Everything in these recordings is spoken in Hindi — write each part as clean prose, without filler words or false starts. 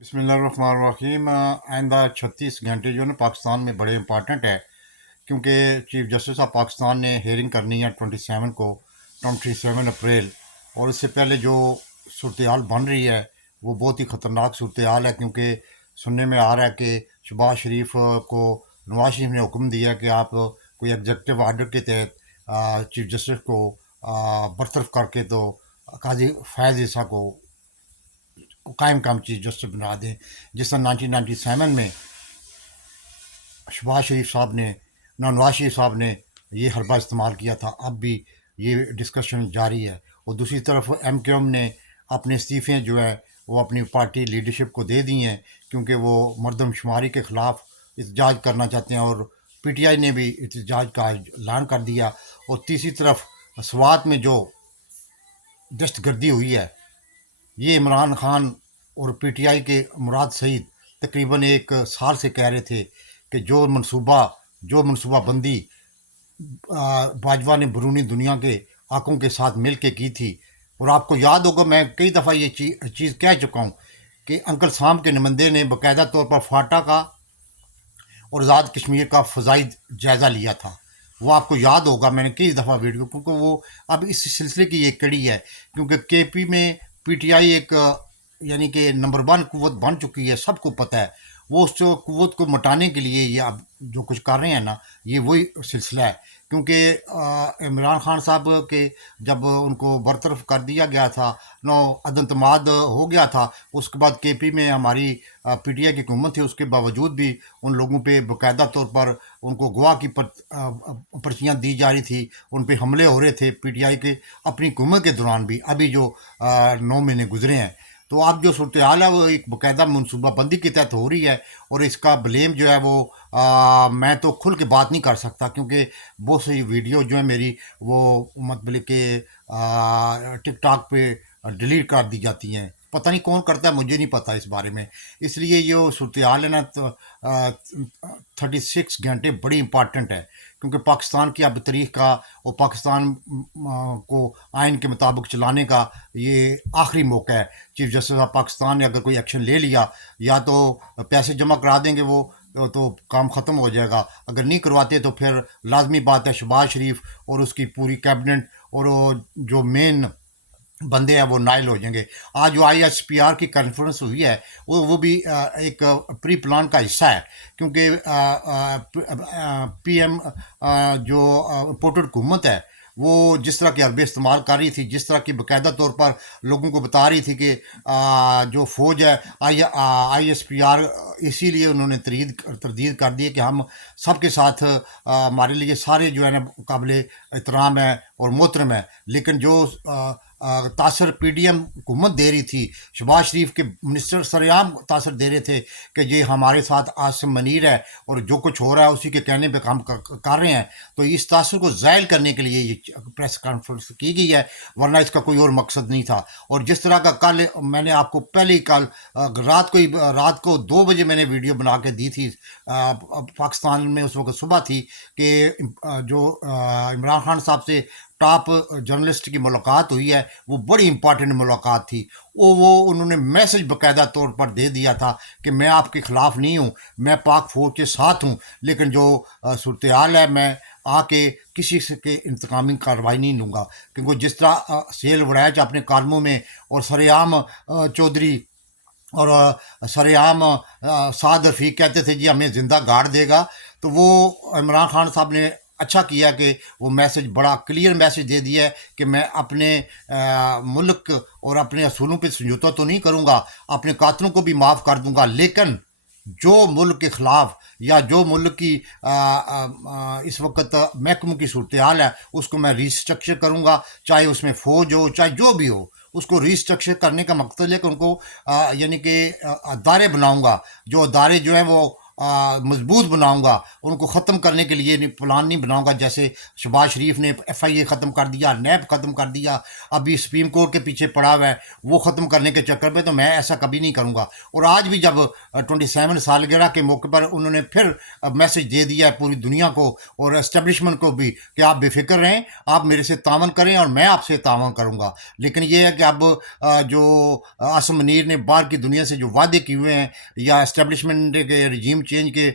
बिस्मिल्लाहिर्रहमानिर्रहीम। आइंदा 36 घंटे जो है ना पाकिस्तान में बड़े इंपॉर्टेंट है, क्योंकि चीफ जस्टिस ऑफ पाकिस्तान ने हेयरिंग करनी है 27 अप्रैल। और इससे पहले जो सूरत हाल बन रही है वो बहुत ही ख़तरनाक सूरत हाल है, क्योंकि सुनने में आ रहा है कि शहबाज शरीफ को नवाज शरीफ ने हुक्म दिया कि आप कोई एग्जेक्टिव आर्डर के तहत चीफ जस्टिस को बरतरफ करके तो काजी फैज़ ईसा को कायम काम चीफ जस्टिस बना दें। जिस तरह 1997 में शहबाज शरीफ साहब ने नवाज शरीफ साहब ने ये हरबा इस्तेमाल किया था, अब भी ये डिस्कशन जारी है। और दूसरी तरफ MQM ने अपने इस्तीफ़े जो है वो अपनी पार्टी लीडरशिप को दे दी हैं, क्योंकि वो मरदमशुमारी के ख़िलाफ़ एहतजाज करना चाहते हैं, और PTI ने भी एहतजाज का ऐलान कर दिया। और तीसरी तरफ स्वात में जो दहशतगर्दी हुई है, ये इमरान खान और PTI के मुराद सईद तकरीबन एक साल से कह रहे थे कि जो मनसूबाबंदी बाजवा ने बैरूनी दुनिया के आकों के साथ मिल के की थी। और आपको याद होगा, मैं कई दफ़ा ये चीज़ कह चुका हूँ कि अंकल साम के नुमाइंदे ने बाकायदा तौर पर फाटा का और आज़ाद कश्मीर का फ़ज़ाई जायज़ा लिया था। वो आपको याद होगा, मैंने कई दफ़ा वीडियो, क्योंकि वो अब इस सिलसिले की एक कड़ी है, क्योंकि KP में PTI एक यानी कि नंबर 1 कुव्वत बन चुकी है, सबको पता है। वो उस कुव्वत को मिटाने के लिए ये अब जो कुछ कर रहे हैं ना, ये वही सिलसिला है। क्योंकि इमरान खान साहब के जब उनको बरतरफ कर दिया गया था, नो अदमतमाद हो गया था, उसके बाद KP में हमारी PTI की हुकूमत थी, उसके बावजूद भी उन लोगों पे बाकायदा तौर पर उनको गवाह की पर्चियाँ दी जा रही थी, उन पे हमले हो रहे थे PTI के अपनी हुकूमत के दौरान भी, अभी जो 9 महीने गुजरे हैं। तो अब जो सूरत हाल है वो एक बाकायदा मनसूबाबंदी के तहत हो रही है, और इसका ब्लेम जो है वो मैं तो खुल के बात नहीं कर सकता, क्योंकि बहुत सी वीडियो जो है मेरी वो मतलब कि टिकटॉक पे डिलीट कर दी जाती हैं। पता नहीं कौन करता है, मुझे नहीं पता इस बारे में। इसलिए ये सूरत हाल है ना, तो 36 घंटे बड़ी इंपॉर्टेंट है, क्योंकि पाकिस्तान की अब तारीख का और पाकिस्तान को आइन के मुताबिक चलाने का ये आखिरी मौका है। चीफ जस्टिस ऑफ पाकिस्तान ने अगर कोई एक्शन ले लिया, या तो पैसे जमा करा देंगे वो, तो काम ख़त्म हो जाएगा। अगर नहीं करवाते तो फिर लाजमी बात है शहबाज शरीफ और उसकी पूरी कैबिनेट और वो जो मेन बंदे हैं वो नाइल हो जाएंगे। आज जो ISPR की कॉन्फ्रेंस हुई है वो भी एक प्री प्लान का हिस्सा है, क्योंकि PM जो इम्पोर्टेड हुकूमत है वो जिस तरह की हरबे इस्तेमाल कर रही थी, जिस तरह की बाकायदा तौर पर लोगों को बता रही थी कि जो फ़ौज है ISPR, इसीलिए उन्होंने तरदीद कर दी है कि हम सबके साथ हमारे लिए सारे जो है ना काबिल एहतराम है और मोहतरम है। लेकिन जो तासर PDM हुकूमत दे रही थी, शहबाज शरीफ के मिनिस्टर सरेआम तासर दे रहे थे कि ये हमारे साथ आसिम मनीर है और जो कुछ हो रहा है उसी के कहने पे काम कर रहे हैं। तो इस तासर को ज़ायल करने के लिए ये प्रेस कॉन्फ्रेंस की गई है, वरना इसका कोई और मकसद नहीं था। और जिस तरह का कल मैंने आपको पहले ही कल रात को 2 बजे मैंने वीडियो बना के दी थी, पाकिस्तान में उस वक्त सुबह थी, कि जो इमरान खान साहब से टॉप जर्नलिस्ट की मुलाकात हुई है, वो बड़ी इंपॉर्टेंट मुलाकात थी। वो उन्होंने मैसेज बाकायदा तौर पर दे दिया था कि मैं आपके ख़िलाफ़ नहीं हूँ, मैं पाक फ़ौज के साथ हूँ, लेकिन जो सूरत हाल है मैं आके किसी से के इंतकामी कार्रवाई नहीं लूँगा। क्योंकि जिस तरह सेल वड़ैच अपने कालमों में और सरेआम चौधरी और सरेआम साद रफ़ीक कहते थे जी हमें ज़िंदा गाड़ देगा, तो वो इमरान खान साहब ने अच्छा किया कि वो मैसेज, बड़ा क्लियर मैसेज दे दिया है कि मैं अपने मुल्क और अपने असूलों पे समझौता तो नहीं करूँगा, अपने कातलों को भी माफ़ कर दूँगा, लेकिन जो मुल्क के ख़िलाफ़ या जो मुल्क की इस वक्त महकमों की सूरत हाल है उसको मैं रिस्ट्रक्चर करूँगा, चाहे उसमें फ़ौज हो चाहे जो भी हो। उसको रिस्ट्रक्चर करने का मकसद है कि उनको यानी कि अदारे बनाऊँगा, जो अदारे जो हैं वो मजबूत बनाऊंगा, उनको ख़त्म करने के लिए प्लान नहीं बनाऊंगा। जैसे शहबाज शरीफ ने FIA ख़त्म कर दिया, NAB ख़त्म कर दिया, अभी सुप्रीम कोर्ट के पीछे पड़ा हुआ है, वो ख़त्म करने के चक्कर में तो मैं ऐसा कभी नहीं करूंगा। और आज भी जब 27 सालगिरह के मौके पर उन्होंने फिर मैसेज दे दिया है पूरी दुनिया को और एस्टेब्लिशमेंट को भी कि आप बेफिक्र रहें, आप मेरे से तावन करें और मैं आपसे तावन करूंगा। लेकिन ये है कि अब जो आसिम मुनीर ने बाहर की दुनिया से जो वादे किए हुए हैं, या एस्टेब्लिशमेंट के रजीम चेंज के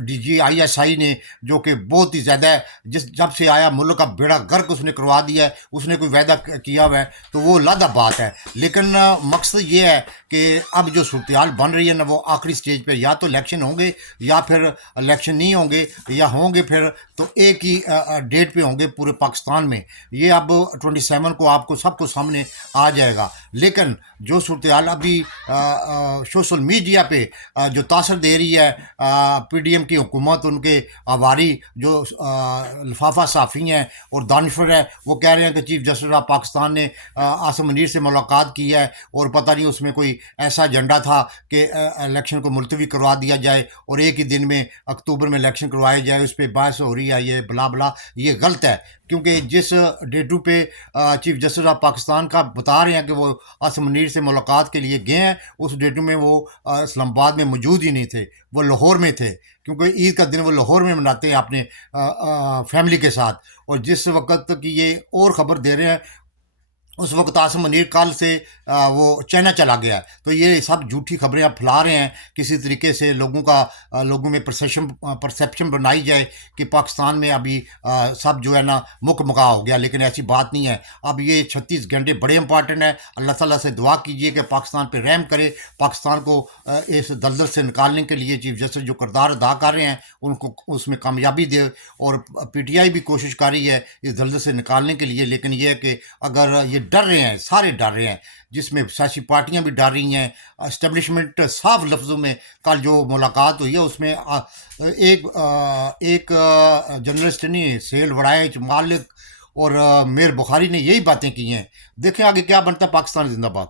DGISI ने, जो कि बहुत ही ज़्यादा जिस जब से आया मुल्क का बेड़ा गर्क उसने करवा दिया है, उसने कोई वादा किया हुआ है तो वो अलग बात है। लेकिन मकसद ये है कि अब जो सूरत हाल बन रही है ना, वो आखिरी स्टेज पे या तो इलेक्शन होंगे या फिर इलेक्शन नहीं होंगे, या होंगे फिर तो एक ही डेट पे होंगे पूरे पाकिस्तान में। ये अब 27 को आपको सबको सामने आ जाएगा। लेकिन जो सूरत हाल अभी सोशल मीडिया पे जो तासर दे रही है PDM की हुकूमत, उनके आवारी जो लिफाफा साफ़ी हैं और दानिशवर है, वो कह रहे हैं कि चीफ जस्टिस ऑफ पाकिस्तान ने आसिम मुनीर से मुलाकात की है और पता नहीं उसमें कोई ऐसा एजेंडा था कि इलेक्शन को मुलतवी करवा दिया जाए और एक ही दिन में अक्टूबर में इलेक्शन करवाया जाए। उस पर बहस हो रही है, ये बला बला, ये गलत है। क्योंकि जिस डेटू पे चीफ जस्टिस ऑफ पाकिस्तान का बता रहे हैं कि वो आसिम मुनीर से मुलाकात के लिए गए हैं, उस डेटू में वो इस्लामाबाद में मौजूद ही नहीं थे, वो लाहौर में थे। क्योंकि ईद का दिन वो लाहौर में मनाते हैं अपने फैमिली के साथ। और जिस वक्त की ये और ख़बर दे रहे हैं, उस वक्त आसिम मुनीर कल से वो चाइना चला गया है। तो ये सब झूठी खबरें आप फैला रहे हैं किसी तरीके से, लोगों में परसेप्शन बनाई जाए कि पाकिस्तान में अभी सब जो है ना मुक मका हो गया। लेकिन ऐसी बात नहीं है। अब ये 36 घंटे बड़े इंपॉर्टेंट है। अल्लाह ताला से दुआ कीजिए कि पाकिस्तान पे रहम करे, पाकिस्तान को इस दलदल से निकालने के लिए चीफ जस्टिस जो किरदार अदा कर रहे हैं उनको उसमें कामयाबी दे। और PTI भी कोशिश कर रही है इस दलदल से निकालने के लिए। लेकिन यह है कि अगर ये डर रहे हैं, सारे डर रहे हैं, जिसमें सियासी पार्टियां भी डर रही हैं, एस्टेब्लिशमेंट साफ लफ्ज़ों में। कल जो मुलाकात हुई है उसमें एक जर्नलिस्ट ने सेल वड़ाइच मालिक और मीर बुखारी ने यही बातें की हैं। देखें आगे क्या बनता है। पाकिस्तान जिंदाबाद।